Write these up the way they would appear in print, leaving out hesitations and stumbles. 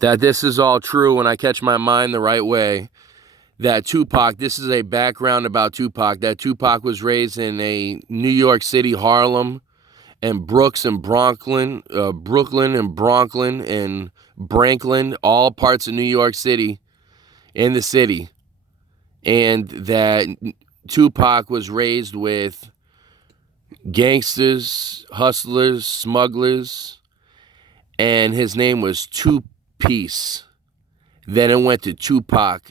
that this is all true when I catch my mind the right way. That Tupac, this is a background about Tupac, that Tupac was raised in a New York City, Harlem, and Brooks and Brooklyn and Bronklyn and Branklin, all parts of New York City, in the city. And that Tupac was raised with gangsters, hustlers, smugglers, and his name was Two Piece. Then it went to Tupac.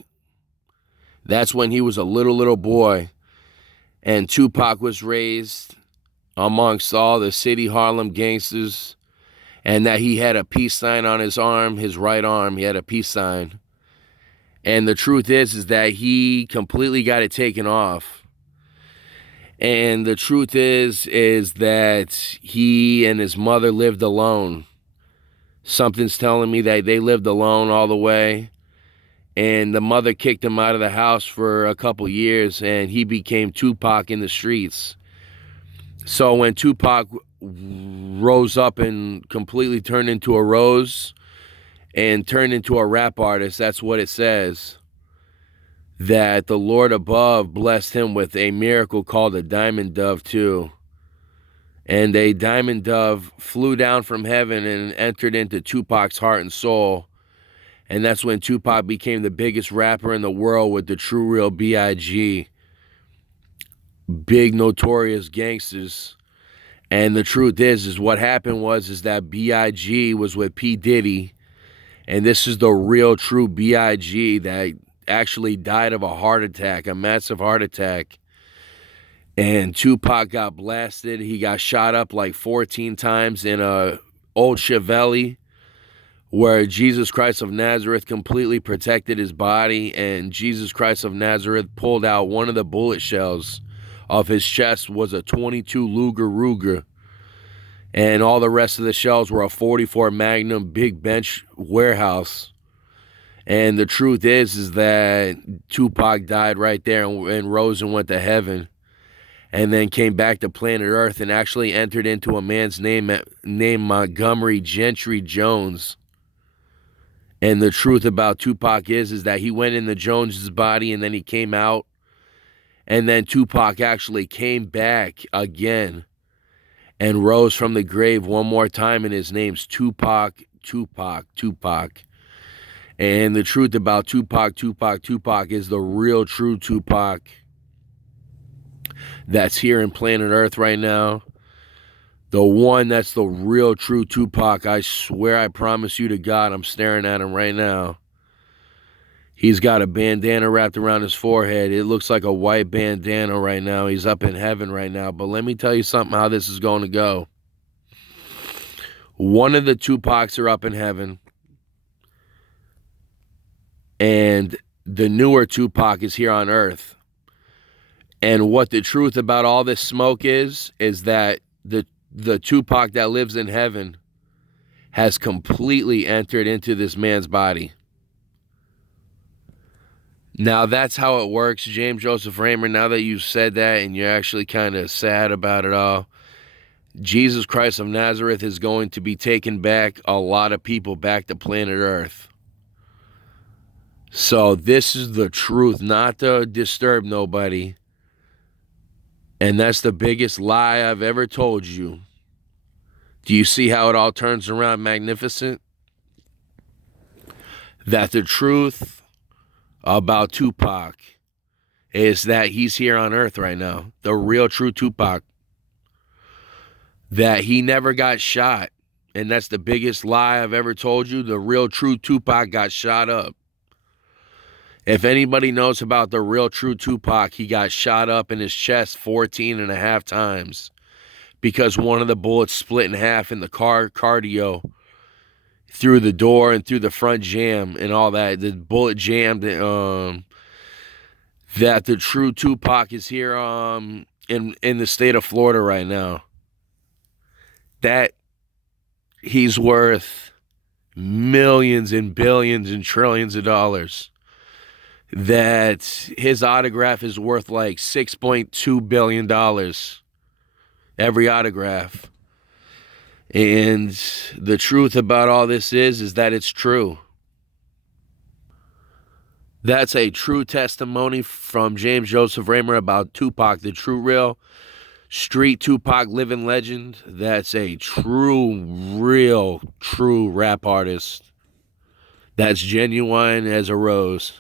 That's when he was a little boy. And Tupac was raised amongst all the city Harlem gangsters, and that he had a peace sign on his arm, his right arm, he had a peace sign. And the truth is that he completely got it taken off. And the truth is that he and his mother lived alone. Something's telling me that they lived alone all the way. And the mother kicked him out of the house for a couple years, and he became Tupac in the streets. So when Tupac rose up and completely turned into a rose and turned into a rap artist, that's what it says. That the Lord above blessed him with a miracle called a diamond dove too. And a diamond dove flew down from heaven and entered into Tupac's heart and soul. And that's when Tupac became the biggest rapper in the world with the True Real B.I.G. Big notorious gangsters. And the truth is what happened was that B.I.G. was with P. Diddy. And this is the real true B.I.G. that actually died of a heart attack, a massive heart attack. And Tupac got blasted. He got shot up like 14 times in a old Chevelle, where Jesus Christ of Nazareth completely protected his body, and Jesus Christ of Nazareth pulled out one of the bullet shells of his chest was a 22 Luger Ruger, and all the rest of the shells were a 44 Magnum Big Bench Warehouse. And the truth is that Tupac died right there and rose and went to heaven, and then came back to planet Earth and actually entered into a man's name named Montgomery Gentry Jones. And the truth about Tupac is that he went in the Jones's body and then he came out. And then Tupac actually came back again and rose from the grave one more time. And his name's Tupac. And the truth about Tupac is the real true Tupac that's here in planet Earth right now. The one that's the real true Tupac. I swear, I promise you to God, I'm staring at him right now. He's got a bandana wrapped around his forehead. It looks like a white bandana right now. He's up in heaven right now. But let me tell you something, how this is going to go. One of the Tupacs are up in heaven, and the newer Tupac is here on Earth. And what the truth about all this smoke is that the Tupac that lives in heaven has completely entered into this man's body. Now, that's how it works, James Joseph Raymer. Now that you've said that and you're actually kind of sad about it all, Jesus Christ of Nazareth is going to be taking back a lot of people back to planet Earth. So this is the truth, not to disturb nobody. And that's the biggest lie I've ever told you. Do you see how it all turns around magnificent? That the truth about Tupac is that he's here on Earth right now. The real true Tupac. That he never got shot. And that's the biggest lie I've ever told you. The real true Tupac got shot up. If anybody knows about the real true Tupac, he got shot up in his chest 14 and a half times because one of the bullets split in half in the cardio through the door and through the front jam and all that. The bullet jammed. That the true Tupac is here in the state of Florida right now. That he's worth millions and billions and trillions of dollars. That his autograph is worth like $6.2 billion. Every autograph. And the truth about all this is that it's true. That's a true testimony from James Joseph Raymer about Tupac, the true, real street Tupac living legend. That's a true, real, true rap artist. That's genuine as a rose.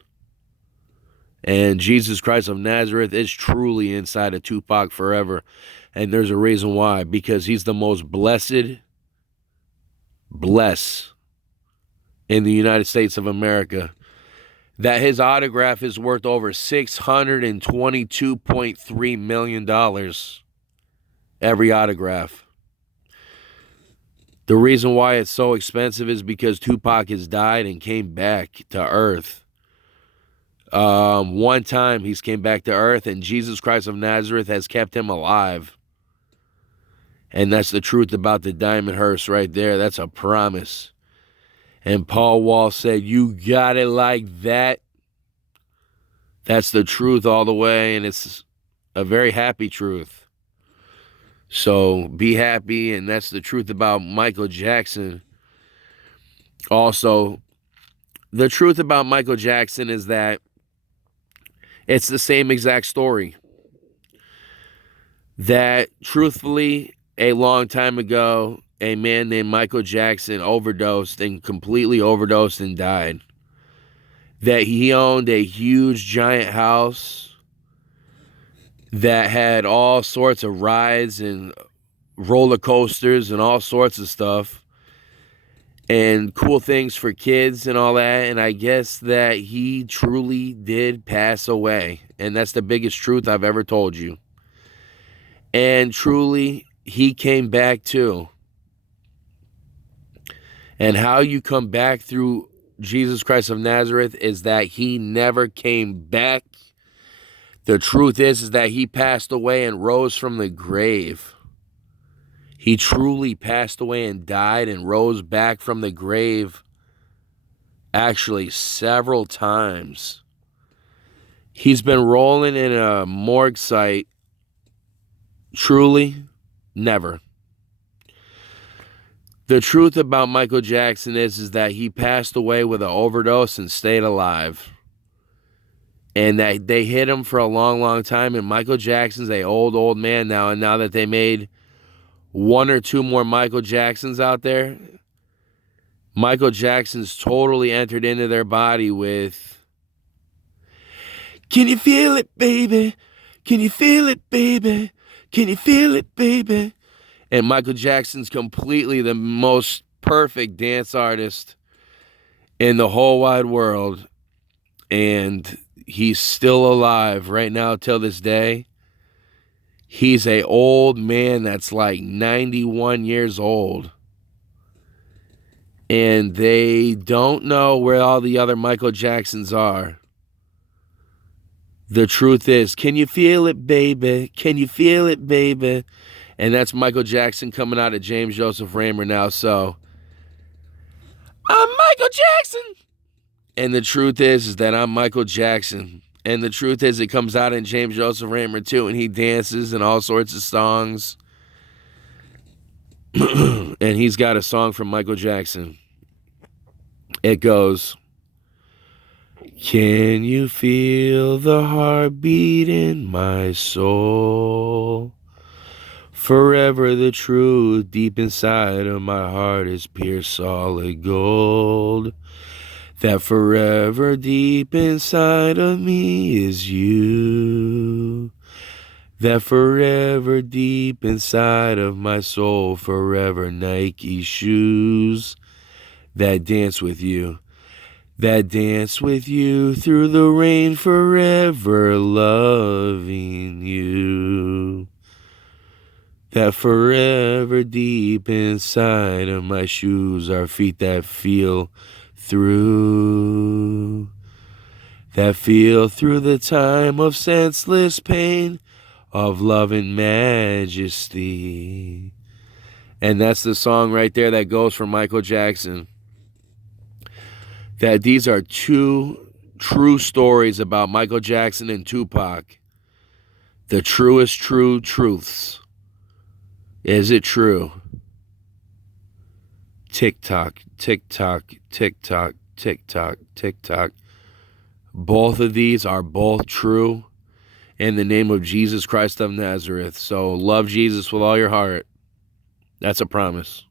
And Jesus Christ of Nazareth is truly inside of Tupac forever. And there's a reason why. Because he's the most blessed in the United States of America. That his autograph is worth over $622.3 million. Every autograph. The reason why it's so expensive is because Tupac has died and came back to earth. One time he's came back to earth, and Jesus Christ of Nazareth has kept him alive. And that's the truth about the diamond hearse right there. That's a promise. And Paul Wall said, you got it like that. That's the truth all the way, and it's a very happy truth. So be happy, and that's the truth about Michael Jackson. Also, the truth about Michael Jackson is that it's the same exact story. That, truthfully, a long time ago, a man named Michael Jackson completely overdosed and died. That he owned a huge, giant house that had all sorts of rides and roller coasters and all sorts of stuff and cool things for kids and all that. And I guess that he truly did pass away. And that's the biggest truth I've ever told you. And truly, he came back too. And how you come back through Jesus Christ of Nazareth is that he never came back. The truth is that he passed away and rose from the grave. He truly passed away and died and rose back from the grave actually several times. He's been rolling in a morgue site. Truly, never. The truth about Michael Jackson is that he passed away with an overdose and stayed alive. And that they hit him for a long, long time. And Michael Jackson's an old man now. And now that they made one or two more Michael Jacksons out there, Michael Jackson's totally entered into their body with, can you feel it, baby? Can you feel it, baby? Can you feel it, baby? And Michael Jackson's completely the most perfect dance artist in the whole wide world. And he's still alive right now till this day. He's an old man that's like 91 years old. And they don't know where all the other Michael Jacksons are. The truth is, can you feel it, baby? Can you feel it, baby? And that's Michael Jackson coming out of James Joseph Raymer now. So, I'm Michael Jackson. And the truth is that I'm Michael Jackson. And the truth is it comes out in James Joseph Raymer too. And he dances in all sorts of songs. And he's got a song from Michael Jackson. It goes, can you feel the heartbeat in my soul? Forever the truth deep inside of my heart is pure solid gold. That forever deep inside of me is you. That forever deep inside of my soul, forever Nike shoes that dance with you. That dance with you through the rain, forever loving you. That forever deep inside of my shoes are feet that feel through. That feel through the time of senseless pain, of love and majesty. And that's the song right there that goes for Michael Jackson. That these are two true stories about Michael Jackson and Tupac. The truest true truths. Is it true? Tick tock, tick tock, tick tock, tick tock, tick tock. Both of these are both true in the name of Jesus Christ of Nazareth. So love Jesus with all your heart. That's a promise.